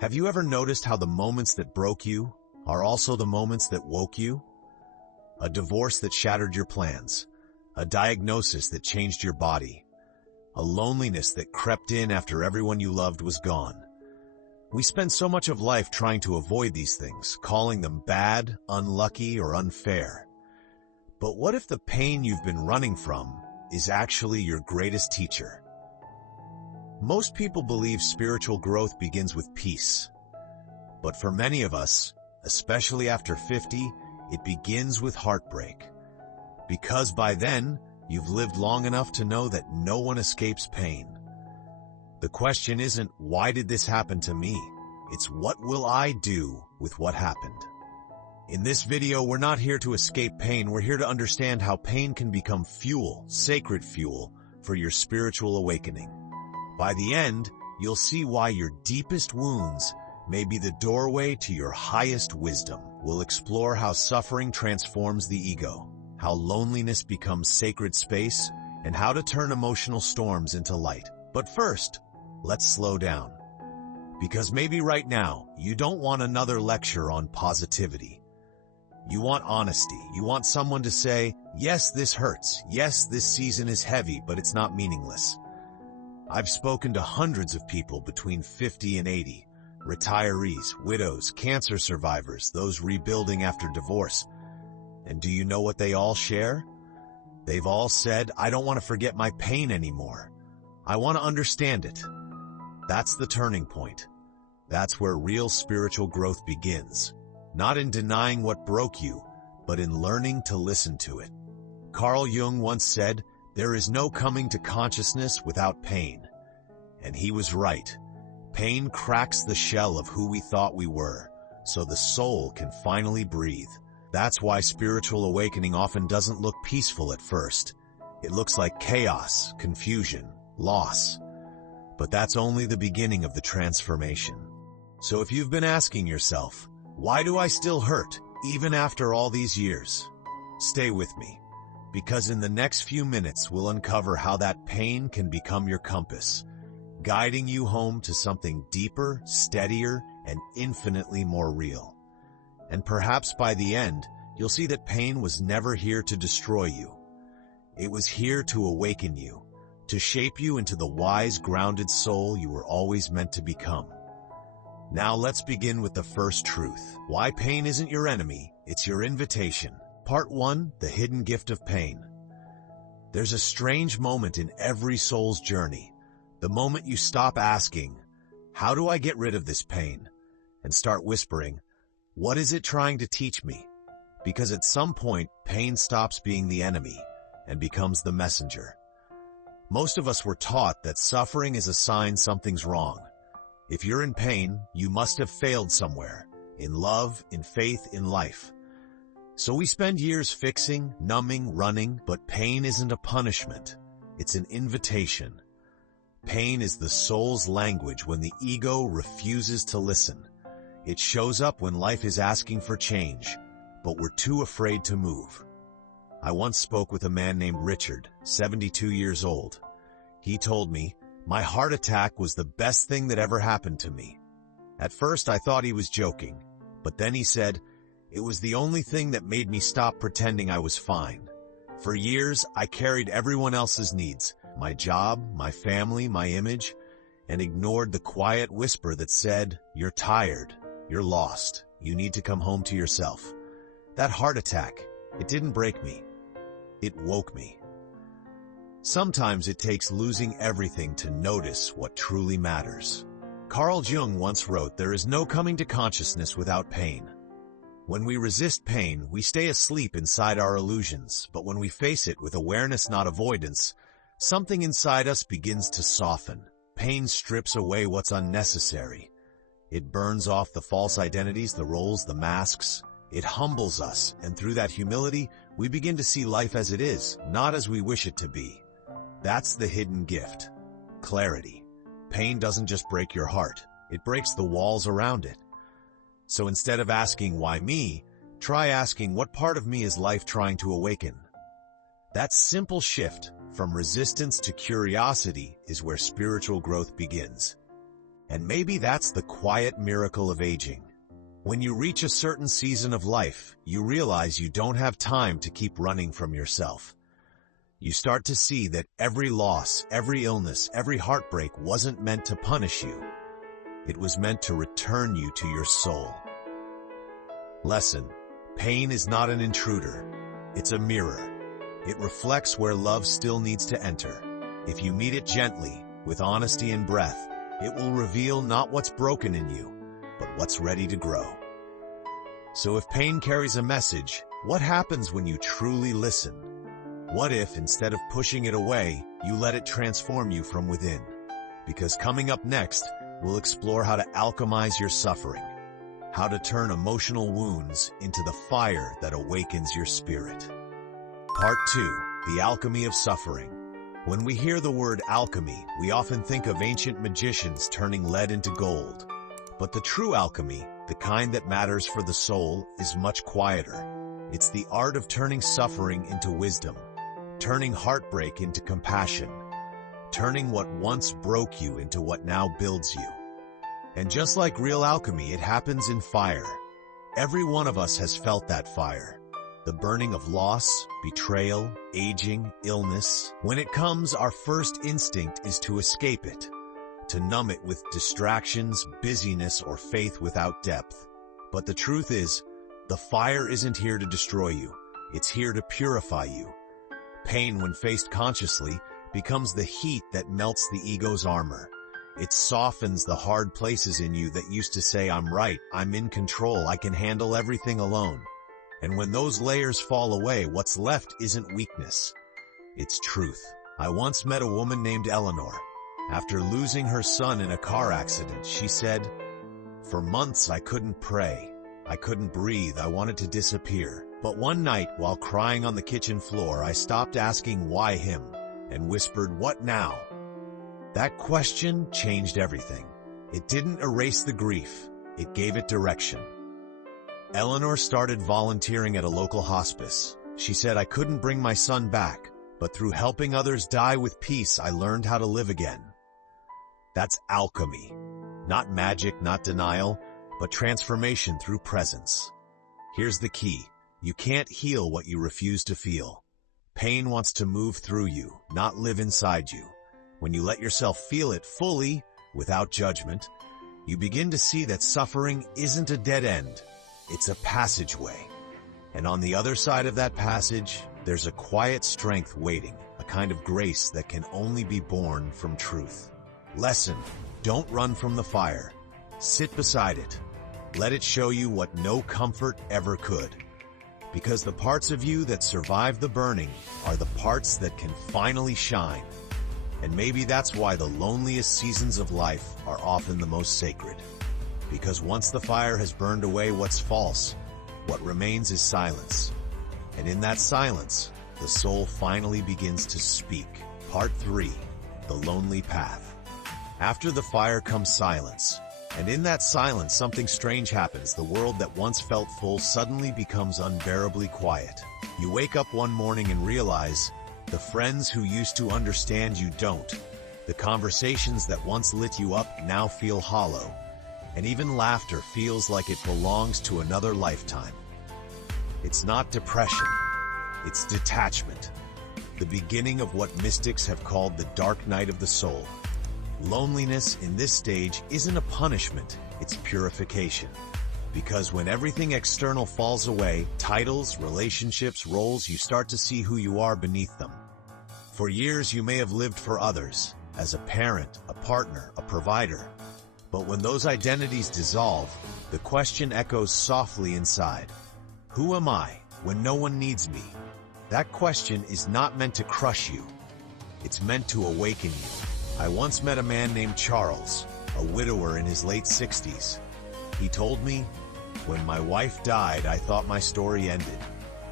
Have you ever noticed how the moments that broke you are also the moments that woke you? A divorce that shattered your plans, a diagnosis that changed your body, a loneliness that crept in after everyone you loved was gone. We spend so much of life trying to avoid these things, calling them bad, unlucky, or unfair. But what if the pain you've been running from is actually your greatest teacher? Most people believe spiritual growth begins with peace. But for many of us, especially after 50, it begins with heartbreak. Because by then, you've lived long enough to know that no one escapes pain. The question isn't, why did this happen to me? It's, what will I do with what happened? In this video, we're not here to escape pain. We're here to understand how pain can become fuel, sacred fuel, for your spiritual awakening. By the end, you'll see why your deepest wounds may be the doorway to your highest wisdom. We'll explore how suffering transforms the ego, how loneliness becomes sacred space, and how to turn emotional storms into light. But first, let's slow down. Because maybe right now, you don't want another lecture on positivity. You want honesty. You want someone to say, yes, this hurts. Yes, this season is heavy, but it's not meaningless. I've spoken to hundreds of people between 50 and 80, retirees, widows, cancer survivors, those rebuilding after divorce. And do you know what they all share? They've all said, I don't want to forget my pain anymore. I want to understand it. That's the turning point. That's where real spiritual growth begins. Not in denying what broke you, but in learning to listen to it. Carl Jung once said, there is no coming to consciousness without pain. And he was right. Pain cracks the shell of who we thought we were, so the soul can finally breathe. That's why spiritual awakening often doesn't look peaceful at first. It looks like chaos, confusion, loss. But that's only the beginning of the transformation. So if you've been asking yourself, why do I still hurt, even after all these years? Stay with me. Because in the next few minutes, we'll uncover how that pain can become your compass, guiding you home to something deeper, steadier, and infinitely more real. And perhaps by the end, you'll see that pain was never here to destroy you. It was here to awaken you, to shape you into the wise, grounded soul you were always meant to become. Now let's begin with the first truth. Why pain isn't your enemy, it's your invitation. Part 1, the hidden gift of pain. There's a strange moment in every soul's journey. The moment you stop asking, how do I get rid of this pain? And start whispering, what is it trying to teach me? Because at some point, pain stops being the enemy and becomes the messenger. Most of us were taught that suffering is a sign something's wrong. If you're in pain, you must have failed somewhere, in love, in faith, in life. So we spend years fixing, numbing, running, but pain isn't a punishment. It's an invitation. Pain is the soul's language when the ego refuses to listen. It shows up when life is asking for change, but we're too afraid to move. I once spoke with a man named Richard, 72 years old. He told me, my heart attack was the best thing that ever happened to me. At first I thought he was joking, but then he said, it was the only thing that made me stop pretending I was fine. For years, I carried everyone else's needs, my job, my family, my image, and ignored the quiet whisper that said, you're tired, you're lost, you need to come home to yourself. That heart attack, it didn't break me. It woke me. Sometimes it takes losing everything to notice what truly matters. Carl Jung once wrote, there is no coming to consciousness without pain. When we resist pain, we stay asleep inside our illusions, but when we face it with awareness, not avoidance, something inside us begins to soften. Pain strips away what's unnecessary. It burns off the false identities, the roles, the masks. It humbles us, and through that humility, we begin to see life as it is, not as we wish it to be. That's the hidden gift. Clarity. Pain doesn't just break your heart, it breaks the walls around it. So instead of asking, why me, try asking, what part of me is life trying to awaken? That simple shift from resistance to curiosity is where spiritual growth begins. And maybe that's the quiet miracle of aging. When you reach a certain season of life, you realize you don't have time to keep running from yourself. You start to see that every loss, every illness, every heartbreak wasn't meant to punish you. It was meant to return you to your soul. Lesson: pain is not an intruder. It's a mirror. It reflects where love still needs to enter. If you meet it gently, with honesty and breath, it will reveal not what's broken in you, but what's ready to grow. So if pain carries a message, what happens when you truly listen? What if, instead of pushing it away, you let it transform you from within? Because coming up next, we'll explore how to alchemize your suffering, how to turn emotional wounds into the fire that awakens your spirit. Part 2. The Alchemy of Suffering. When we hear the word alchemy, we often think of ancient magicians turning lead into gold. But the true alchemy, the kind that matters for the soul, is much quieter. It's the art of turning suffering into wisdom, turning heartbreak into compassion, turning what once broke you into what now builds you. And just like real alchemy, it happens in fire. Every one of us has felt that fire. The burning of loss, betrayal, aging, illness. When it comes, our first instinct is to escape it, to numb it with distractions, busyness, or faith without depth. But the truth is, the fire isn't here to destroy you. It's here to purify you. Pain, when faced consciously, becomes the heat that melts the ego's armor. It softens the hard places in you that used to say, "I'm right, I'm in control, I can handle everything alone." And when those layers fall away, what's left isn't weakness. It's truth. I once met a woman named Eleanor. After losing her son in a car accident, she said, "For months I couldn't pray. I couldn't breathe. I wanted to disappear. But one night, while crying on the kitchen floor, I stopped asking why him and whispered, 'What now?' That question changed everything. It didn't erase the grief. It gave it direction." Eleanor started volunteering at a local hospice. She said, "I couldn't bring my son back, but through helping others die with peace, I learned how to live again." That's alchemy. Not magic, not denial, but transformation through presence. Here's the key. You can't heal what you refuse to feel. Pain wants to move through you, not live inside you. When you let yourself feel it fully, without judgment, you begin to see that suffering isn't a dead end. It's a passageway. And on the other side of that passage, there's a quiet strength waiting, a kind of grace that can only be born from truth. Lesson: don't run from the fire. Sit beside it. Let it show you what no comfort ever could. Because the parts of you that survive the burning are the parts that can finally shine. And maybe that's why the loneliest seasons of life are often the most sacred. Because once the fire has burned away what's false, what remains is silence. And in that silence, the soul finally begins to speak. Part 3. The Lonely Path. After the fire comes silence. And in that silence, something strange happens. The world that once felt full suddenly becomes unbearably quiet. You wake up one morning and realize the friends who used to understand you don't. The conversations that once lit you up now feel hollow. And even laughter feels like it belongs to another lifetime. It's not depression. It's detachment. The beginning of what mystics have called the dark night of the soul. Loneliness in this stage isn't a punishment, it's purification. Because when everything external falls away, titles, relationships, roles, you start to see who you are beneath them. For years you may have lived for others, as a parent, a partner, a provider. But when those identities dissolve, the question echoes softly inside. Who am I when no one needs me? That question is not meant to crush you. It's meant to awaken you. I once met a man named Charles, a widower in his late 60s. He told me, "When my wife died, I thought my story ended.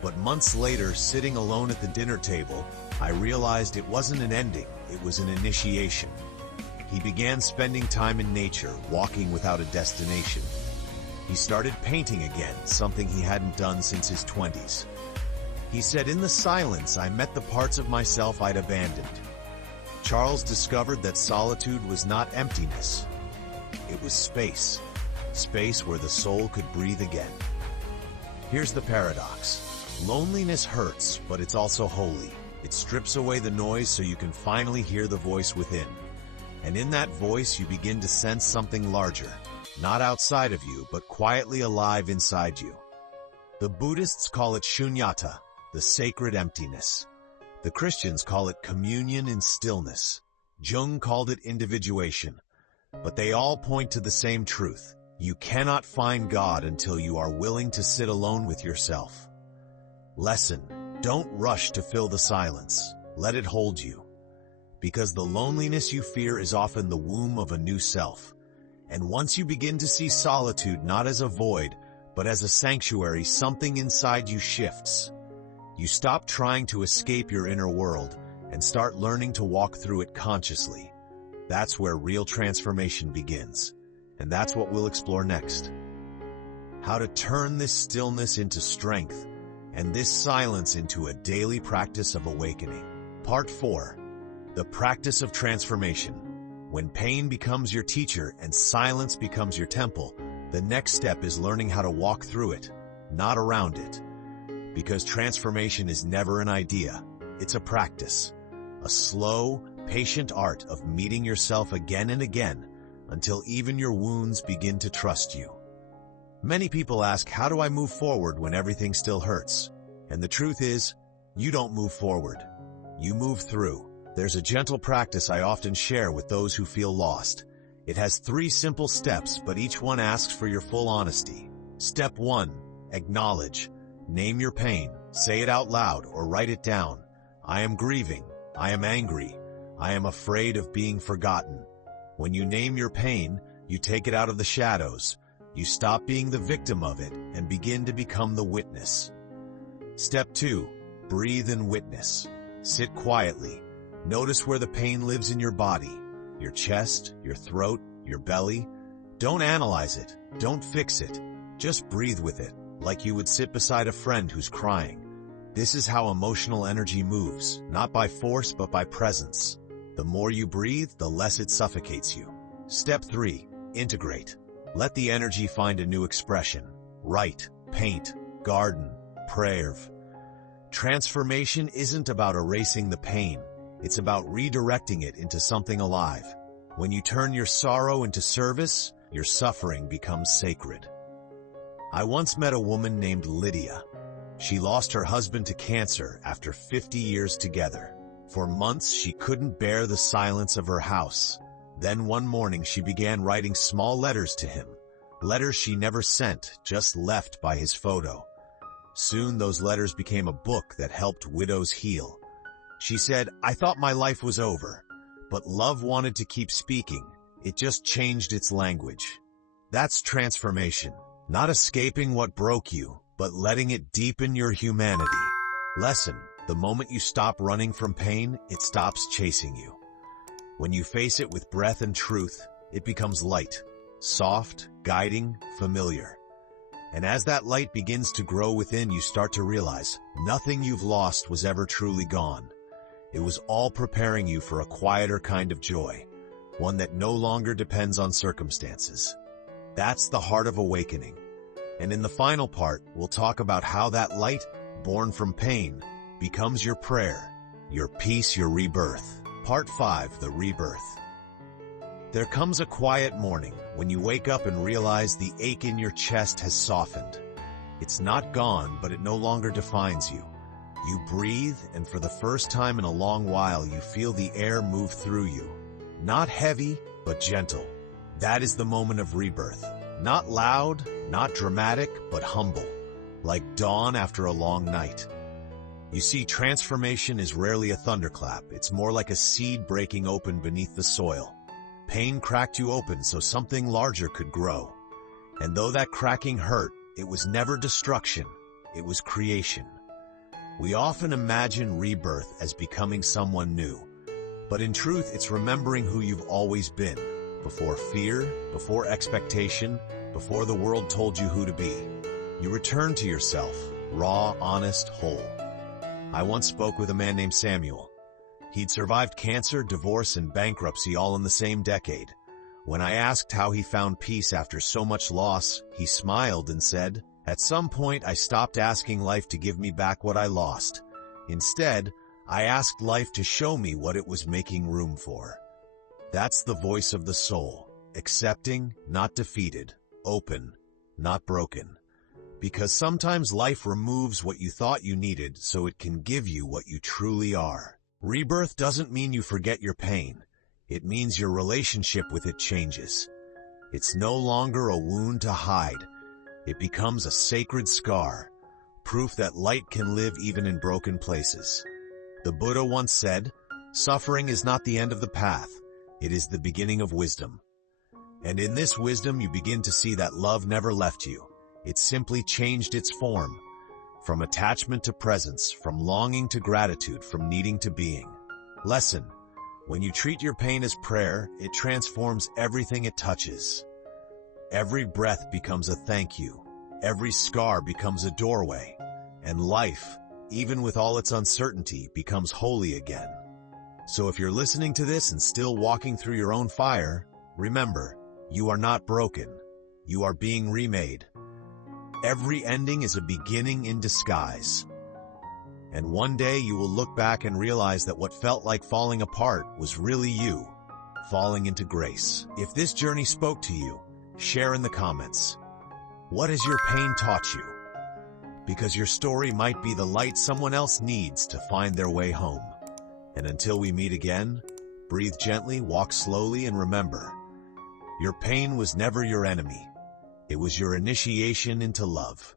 But months later, sitting alone at the dinner table, I realized it wasn't an ending, it was an initiation." He began spending time in nature, walking without a destination. He started painting again, something he hadn't done since his 20s. He said, "In the silence, I met the parts of myself I'd abandoned." Charles discovered that solitude was not emptiness. It was space. Space where the soul could breathe again. Here's the paradox. Loneliness hurts, but it's also holy. It strips away the noise so you can finally hear the voice within. And in that voice, you begin to sense something larger, not outside of you, but quietly alive inside you. The Buddhists call it shunyata, the sacred emptiness. The Christians call it communion in stillness. Jung called it individuation. But they all point to the same truth. You cannot find God until you are willing to sit alone with yourself. Lesson: don't rush to fill the silence. Let it hold you. Because the loneliness you fear is often the womb of a new self. And once you begin to see solitude not as a void, but as a sanctuary, something inside you shifts. You stop trying to escape your inner world and start learning to walk through it consciously. That's where real transformation begins. And that's what we'll explore next. How to turn this stillness into strength and this silence into a daily practice of awakening. Part 4. The practice of transformation. When pain becomes your teacher and silence becomes your temple, the next step is learning how to walk through it, not around it. Because transformation is never an idea, it's a practice. A slow, patient art of meeting yourself again and again until even your wounds begin to trust you. Many people ask, how do I move forward when everything still hurts? And the truth is, you don't move forward. You move through. There's a gentle practice I often share with those who feel lost. It has 3 simple steps, but each one asks for your full honesty. Step 1. Acknowledge. Name your pain. Say it out loud or write it down. I am grieving. I am angry. I am afraid of being forgotten. When you name your pain, you take it out of the shadows. You stop being the victim of it and begin to become the witness. Step 2. Breathe and witness. Sit quietly. Notice where the pain lives in your body, your chest, your throat, your belly. Don't analyze it. Don't fix it. Just breathe with it, like you would sit beside a friend who's crying. This is how emotional energy moves, not by force but by presence. The more you breathe, the less it suffocates you. Step 3. Integrate. Let the energy find a new expression. Write, paint, garden, pray. Transformation isn't about erasing the pain. It's about redirecting it into something alive. When you turn your sorrow into service, your suffering becomes sacred. I once met a woman named Lydia. She lost her husband to cancer after 50 years together. For months, she couldn't bear the silence of her house. Then one morning, she began writing small letters to him. Letters she never sent, just left by his photo. Soon, those letters became a book that helped widows heal. She said, I thought my life was over, but love wanted to keep speaking. It just changed its language. That's transformation. Not escaping what broke you, but letting it deepen your humanity. Lesson: the moment you stop running from pain, it stops chasing you. When you face it with breath and truth, it becomes light, soft, guiding, familiar. And as that light begins to grow within, you start to realize nothing you've lost was ever truly gone. It was all preparing you for a quieter kind of joy, one that no longer depends on circumstances. That's the heart of awakening. And in the final part, we'll talk about how that light, born from pain, becomes your prayer, your peace, your rebirth. Part 5, the rebirth. There comes a quiet morning when you wake up and realize the ache in your chest has softened. It's not gone, but it no longer defines you. You breathe, and for the first time in a long while, you feel the air move through you. Not heavy, but gentle. That is the moment of rebirth. Not loud, not dramatic, but humble. Like dawn after a long night. You see, transformation is rarely a thunderclap. It's more like a seed breaking open beneath the soil. Pain cracked you open so something larger could grow. And though that cracking hurt, it was never destruction. It was creation. We often imagine rebirth as becoming someone new. But in truth, it's remembering who you've always been. Before fear, before expectation, before the world told you who to be. You return to yourself, raw, honest, whole. I once spoke with a man named Samuel. He'd survived cancer, divorce, and bankruptcy all in the same decade. When I asked how he found peace after so much loss, he smiled and said, "At some point I stopped asking life to give me back what I lost. Instead, I asked life to show me what it was making room for." That's the voice of the soul, accepting, not defeated, open, not broken. Because sometimes life removes what you thought you needed so it can give you what you truly are. Rebirth doesn't mean you forget your pain. It means your relationship with it changes. It's no longer a wound to hide. It becomes a sacred scar, proof that light can live even in broken places. The Buddha once said, "Suffering is not the end of the path. It is the beginning of wisdom." And in this wisdom you begin to see that love never left you. It simply changed its form, from attachment to presence, from longing to gratitude, from needing to being. Lesson: when you treat your pain as prayer, it transforms everything it touches. Every breath becomes a thank you. Every scar becomes a doorway. And life, even with all its uncertainty, becomes holy again. So if you're listening to this and still walking through your own fire, remember, you are not broken. You are being remade. Every ending is a beginning in disguise. And one day you will look back and realize that what felt like falling apart was really you, falling into grace. If this journey spoke to you, share in the comments. What has your pain taught you? Because your story might be the light someone else needs to find their way home. And until we meet again, breathe gently, walk slowly, and remember, your pain was never your enemy. It was your initiation into love.